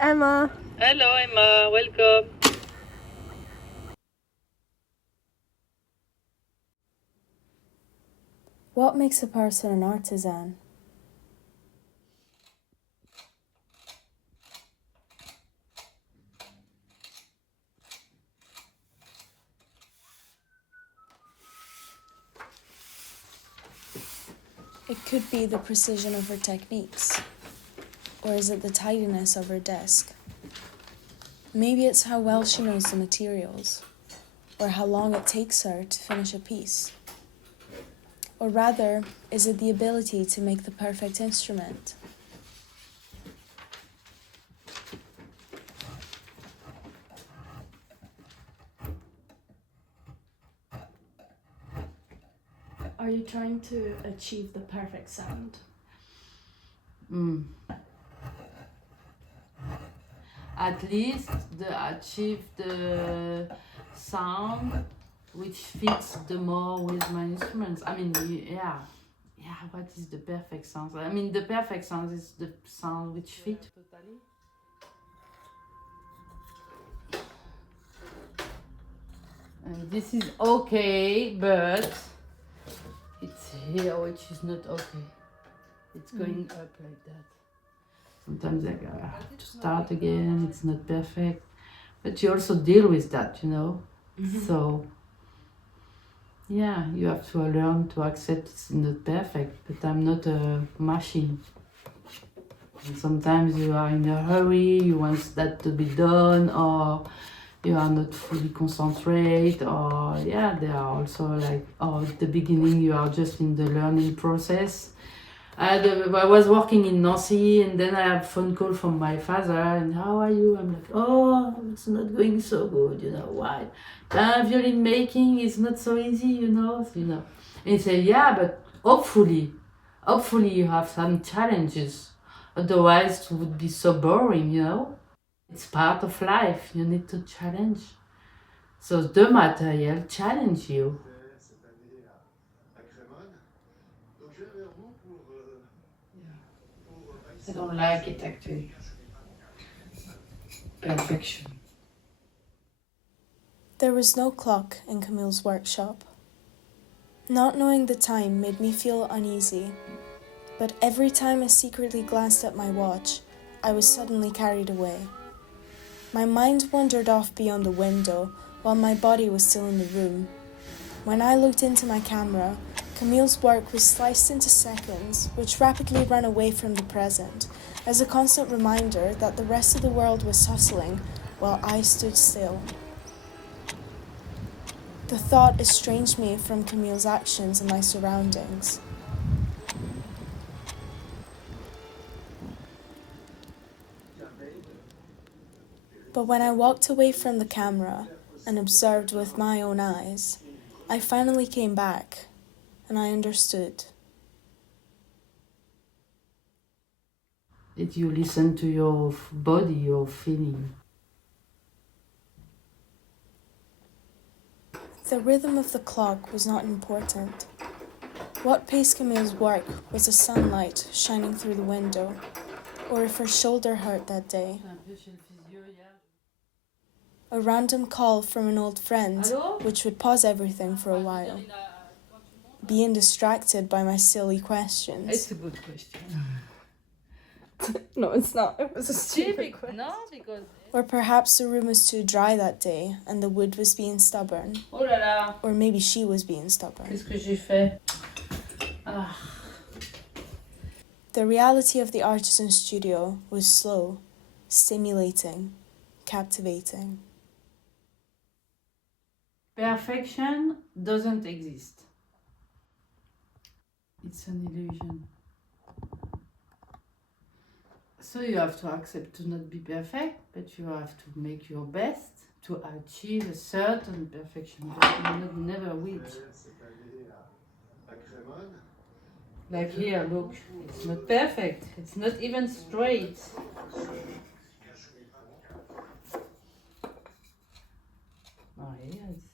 Emma. Hello Emma, welcome. What makes a person an artisan? It could be the precision of her techniques. Or is it the tidiness of her desk? Maybe it's how well she knows the materials, or how long it takes her to finish a piece. Or rather, is it the ability to make the perfect instrument? Are you trying to achieve the perfect sound? At least achieve the sound which fits the more with my instruments. I mean, yeah, what is the perfect sound? I mean, the perfect sound is the sound which fit totally. And this is okay, but it's here which is not okay. It's going up like that. Sometimes I have to start again, it's not perfect. But you also deal with that, you know? So, yeah, you have to learn to accept it's not perfect, but I'm not a machine. And sometimes you are in a hurry, you want that to be done, or you are not fully concentrate, or yeah, there are also like, or at the beginning you are just in the learning process. I was working in Nancy, and then I have a phone call from my father, and how are you? I'm like, oh, it's not going so good, you know, why? Violin making is not so easy, you know. And he said, yeah, but hopefully you have some challenges. Otherwise it would be so boring, you know. It's part of life, you need to challenge. So the material challenge you. I don't like it actually. Perfection. There was no clock in Camille's workshop. Not knowing the time made me feel uneasy, but every time I secretly glanced at my watch, I was suddenly carried away. My mind wandered off beyond the window while my body was still in the room. When I looked into my camera, Camille's work was sliced into seconds, which rapidly ran away from the present, as a constant reminder that the rest of the world was hustling while I stood still. The thought estranged me from Camille's actions and my surroundings. But when I walked away from the camera and observed with my own eyes, I finally came back, and I understood. Did you listen to your body, your feeling? The rhythm of the clock was not important. What paced Camille's work was the sunlight shining through the window, or if her shoulder hurt that day. A random call from an old friend, which would pause everything for a while. Being distracted by my silly questions. It's a good question. No, it's not. It was a stupid question. No, because... Or perhaps the room was too dry that day and the wood was being stubborn. Oh là là. Or maybe she was being stubborn. Qu'est-ce que j'ai fait? Ah. The reality of the artisan studio was slow, stimulating, captivating. Perfection doesn't exist. It's an illusion. So you have to accept to not be perfect, but you have to make your best to achieve a certain perfection, but you will never reach. Like here, look, it's not perfect. It's not even straight. Oh, yes.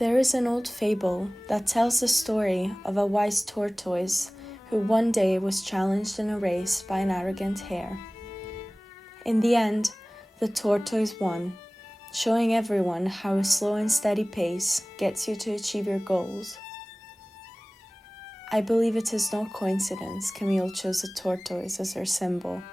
There is an old fable that tells the story of a wise tortoise who one day was challenged in a race by an arrogant hare. In the end, the tortoise won, showing everyone how a slow and steady pace gets you to achieve your goals. I believe it is no coincidence Camille chose a tortoise as her symbol.